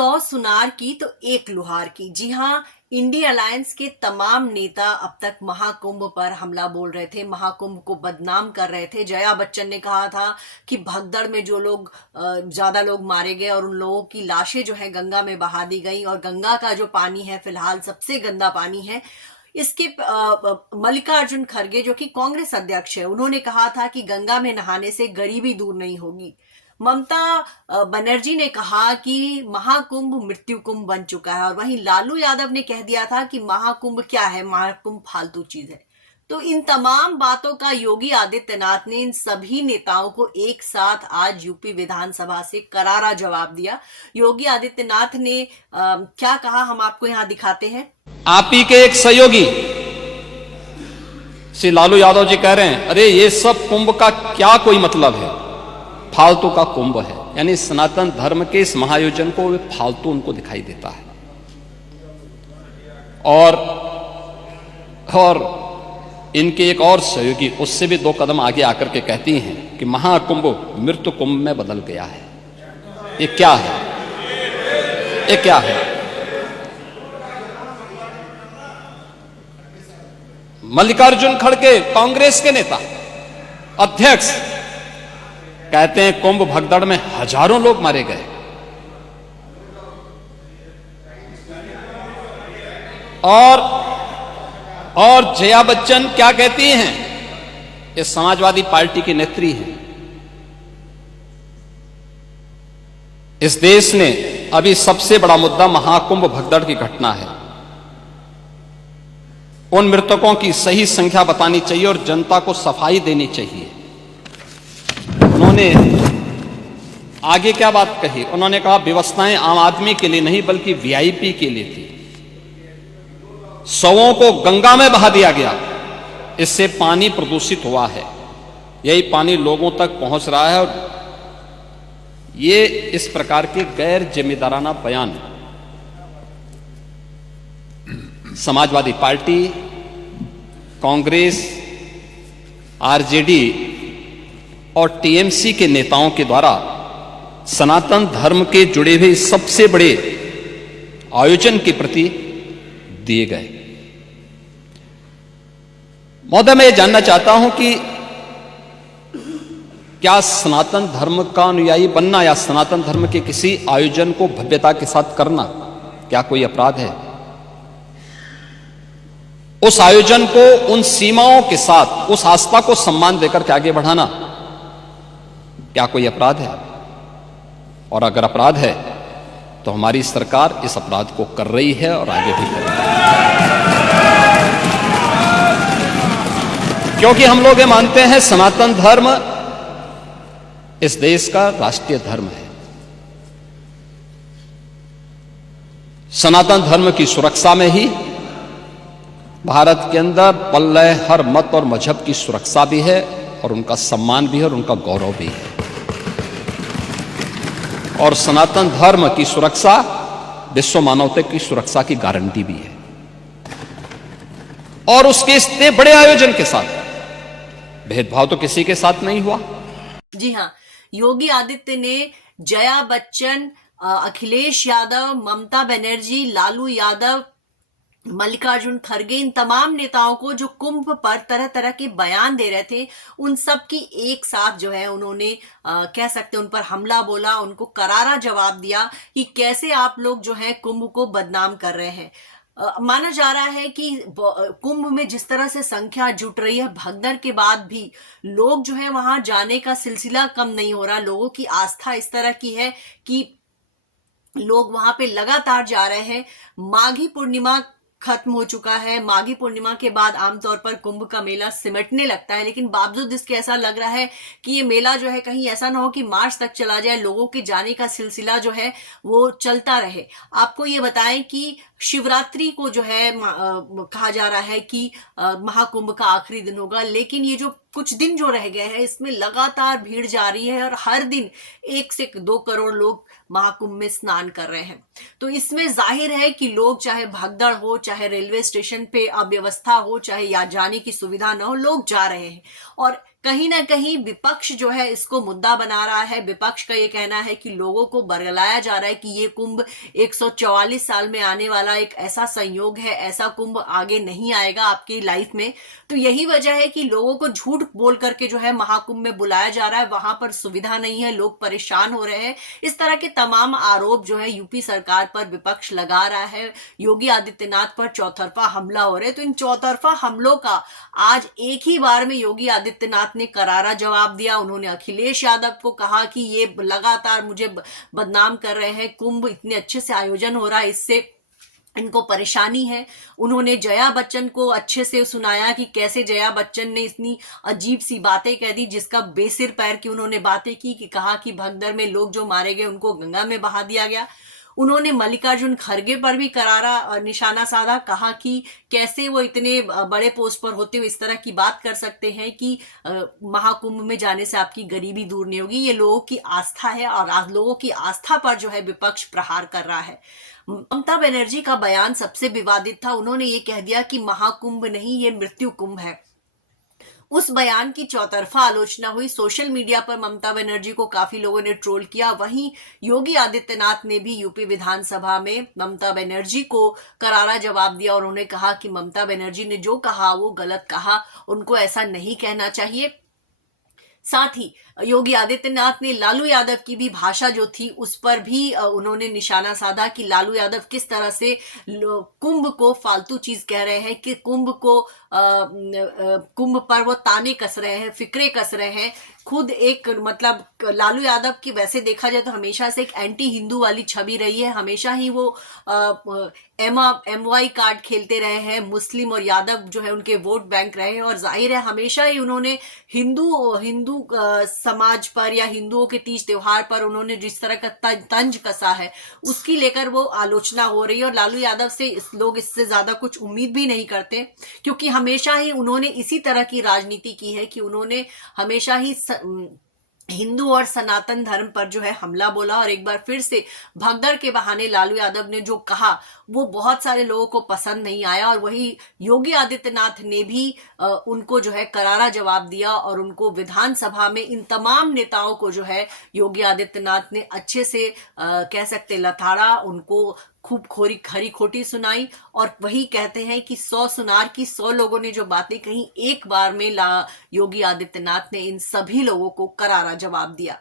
100 सुनार की तो एक लुहार की। जी हाँ, इंडिया अलायंस के तमाम नेता अब तक महाकुंभ पर हमला बोल रहे थे, महाकुंभ को बदनाम कर रहे थे। जया बच्चन ने कहा था कि भगदड़ में जो लोग ज्यादा लोग मारे गए और उन लोगों की लाशें जो है गंगा में बहा दी गई, और गंगा का जो पानी है फिलहाल सबसे गंदा पानी है। इसके मल्लिकार्जुन खड़गे जो कि कांग्रेस अध्यक्ष है, उन्होंने कहा था कि गंगा में नहाने से गरीबी दूर नहीं होगी। ममता बनर्जी ने कहा कि महाकुंभ मृत्यु कुंभ बन चुका है, और वहीं लालू यादव ने कह दिया था कि महाकुंभ क्या है, महाकुंभ फालतू चीज है। तो इन तमाम बातों का योगी आदित्यनाथ ने इन सभी नेताओं को एक साथ आज यूपी विधानसभा से करारा जवाब दिया। योगी आदित्यनाथ ने क्या कहा, हम आपको यहां दिखाते हैं। आप ही के एक सहयोगी श्री लालू यादव जी कह रहे हैं, अरे ये सब कुंभ का क्या कोई मतलब है, फालतू का कुंभ है। यानी सनातन धर्म के इस महायोजन को वे फालतू उनको दिखाई देता है। और इनके एक और सहयोगी उससे भी 2 कदम आगे आकर के कहती हैं कि महाकुंभ मृत्यु कुंभ में बदल गया है। ये क्या है, ये क्या है? मल्लिकार्जुन खड़गे कांग्रेस के नेता अध्यक्ष कहते हैं कुंभ भगदड़ में हजारों लोग मारे गए। और जया बच्चन क्या कहती हैं? ये समाजवादी पार्टी की नेत्री हैं। इस देश ने अभी सबसे बड़ा मुद्दा महाकुंभ भगदड़ की घटना है। उन मृतकों की सही संख्या बतानी चाहिए और जनता को सफाई देनी चाहिए। उन्होंने आगे क्या बात कही? उन्होंने कहा व्यवस्थाएं आम आदमी के लिए नहीं बल्कि वीआईपी के लिए थी। शवों को गंगा में बहा दिया गया, इससे पानी प्रदूषित हुआ है। यही पानी लोगों तक पहुंच रहा है। और ये इस प्रकार के गैर जिम्मेदाराना बयान समाजवादी पार्टी, कांग्रेस, आरजेडी और टीएमसी के नेताओं के द्वारा सनातन धर्म के जुड़े हुए सबसे बड़े आयोजन के प्रति दिए गए। महोदय, मैं ये जानना चाहता हूं कि क्या सनातन धर्म का अनुयायी बनना या सनातन धर्म के किसी आयोजन को भव्यता के साथ करना क्या कोई अपराध है? उस आयोजन को उन सीमाओं के साथ उस आस्था को सम्मान देकर के आगे बढ़ाना क्या कोई अपराध है? और अगर अपराध है तो हमारी सरकार इस अपराध को कर रही है और आगे भी करेगी। क्योंकि हम लोग ये मानते हैं सनातन धर्म इस देश का राष्ट्रीय धर्म है। सनातन धर्म की सुरक्षा में ही भारत के अंदर पल रहे हर मत और मजहब की सुरक्षा भी है, और उनका सम्मान भी है, और उनका गौरव भी है। और सनातन धर्म की सुरक्षा विश्व मानवता की सुरक्षा की गारंटी भी है। और उसके इतने बड़े आयोजन के साथ भेदभाव तो किसी के साथ नहीं हुआ। जी हाँ, योगी आदित्य ने जया बच्चन, अखिलेश यादव, ममता बनर्जी, लालू यादव, मल्लिकार्जुन खड़गे, इन तमाम नेताओं को जो कुंभ पर तरह तरह के बयान दे रहे थे, उन सब की एक साथ जो है उन्होंने कह सकते हैं उन पर हमला बोला, उनको करारा जवाब दिया कि कैसे आप लोग जो है कुंभ को बदनाम कर रहे हैं। माना जा रहा है कि कुंभ में जिस तरह से संख्या जुट रही है, भगदड़ के बाद भी लोग जो है वहां जाने का सिलसिला कम नहीं हो रहा। लोगों की आस्था इस तरह की है कि लोग वहां पे लगातार जा रहे हैं। माघी पूर्णिमा खत्म हो चुका है। माघी पूर्णिमा के बाद आमतौर पर कुंभ का मेला सिमटने लगता है, लेकिन बावजूद इसके ऐसा लग रहा है कि ये मेला जो है कहीं ऐसा ना हो कि मार्च तक चला जाए, लोगों के जाने का सिलसिला जो है वो चलता रहे। आपको ये बताएं कि शिवरात्रि को जो है कहा जा रहा है कि महाकुंभ का आखिरी दिन होगा, लेकिन ये जो कुछ दिन जो रह गए हैं इसमें लगातार भीड़ जारी है, और हर दिन 1 से 2 करोड़ लोग महाकुंभ में स्नान कर रहे हैं। तो इसमें जाहिर है कि लोग, चाहे भगदड़ हो, चाहे रेलवे स्टेशन पे अव्यवस्था हो, चाहे या जाने की सुविधा न हो, लोग जा रहे हैं। और कहीं ना कहीं विपक्ष जो है इसको मुद्दा बना रहा है। विपक्ष का ये कहना है कि लोगों को बरगलाया जा रहा है कि ये कुंभ 144 साल में आने वाला एक ऐसा संयोग है, ऐसा कुंभ आगे नहीं आएगा आपकी लाइफ में। तो यही वजह है कि लोगों को झूठ बोल करके जो है महाकुंभ में बुलाया जा रहा है, वहां पर सुविधा नहीं है, लोग परेशान हो रहे हैं। इस तरह के तमाम आरोप जो है यूपी सरकार पर विपक्ष लगा रहा है। योगी आदित्यनाथ पर चौतरफा हमला हो रहा है। तो इन चौतरफा हमलों का आज एक ही बार में योगी आदित्यनाथ ने करारा जवाब दिया। उन्होंने अखिलेश यादव को कहा कि ये लगातार मुझे बदनाम कर रहे हैं, कुंभ इतने अच्छे से आयोजन हो रहा है, इससे इनको परेशानी है। उन्होंने जया बच्चन को अच्छे से सुनाया कि कैसे जया बच्चन ने इतनी अजीब सी बातें कह दी, जिसका बेसिर पैर की उन्होंने बातें की कि कहा कि भगदड़ में लोग जो मारे गए उनको गंगा में बहा दिया गया। उन्होंने मल्लिकार्जुन खड़गे पर भी करारा निशाना साधा, कहा कि कैसे वो इतने बड़े पोस्ट पर होते हुए इस तरह की बात कर सकते हैं कि महाकुंभ में जाने से आपकी गरीबी दूर नहीं होगी। ये लोगों की आस्था है और आज लोगों की आस्था पर जो है विपक्ष प्रहार कर रहा है। ममता बनर्जी का बयान सबसे विवादित था। उन्होंने ये कह दिया कि महाकुंभ नहीं, ये मृत्यु कुंभ है। उस बयान की चौतरफा आलोचना हुई। सोशल मीडिया पर ममता बनर्जी को काफी लोगों ने ट्रोल किया। वहीं योगी आदित्यनाथ ने भी यूपी विधानसभा में ममता बनर्जी को करारा जवाब दिया और उन्होंने कहा कि ममता बनर्जी ने जो कहा वो गलत कहा, उनको ऐसा नहीं कहना चाहिए। साथ ही योगी आदित्यनाथ ने लालू यादव की भी भाषा जो थी उस पर भी उन्होंने निशाना साधा कि लालू यादव किस तरह से कुंभ को फालतू चीज कह रहे हैं, कि कुंभ पर वो ताने कस रहे हैं, फिक्रे कस रहे हैं। खुद एक मतलब लालू यादव की वैसे देखा जाए तो हमेशा से एक एंटी हिंदू वाली छवि रही है। हमेशा ही वो MY कार्ड खेलते रहे हैं। मुस्लिम और यादव जो है उनके वोट बैंक रहे हैं और जाहिर है हमेशा ही उन्होंने हिंदू समाज पर या हिंदुओं के तीज त्योहार पर उन्होंने जिस तरह का तंज कसा है उसकी लेकर वो आलोचना हो रही है। और लालू यादव से लोग इससे ज्यादा कुछ उम्मीद भी नहीं करते, क्योंकि हमेशा ही उन्होंने इसी तरह की राजनीति की है कि उन्होंने हमेशा ही हिंदू और सनातन धर्म पर जो है हमला बोला। और एक बार फिर से भगदड़ के बहाने लालू यादव ने जो कहा वो बहुत सारे लोगों को पसंद नहीं आया। और वही योगी आदित्यनाथ ने भी उनको जो है करारा जवाब दिया और उनको विधानसभा में इन तमाम नेताओं को जो है योगी आदित्यनाथ ने अच्छे से कह सकते लथाड़ा, उनको खूब खरी खोटी सुनाई। और वही कहते हैं कि 100 सुनार की 100 लोगों ने जो बातें कही, एक बार में योगी आदित्यनाथ ने इन सभी लोगों को करारा जवाब दिया।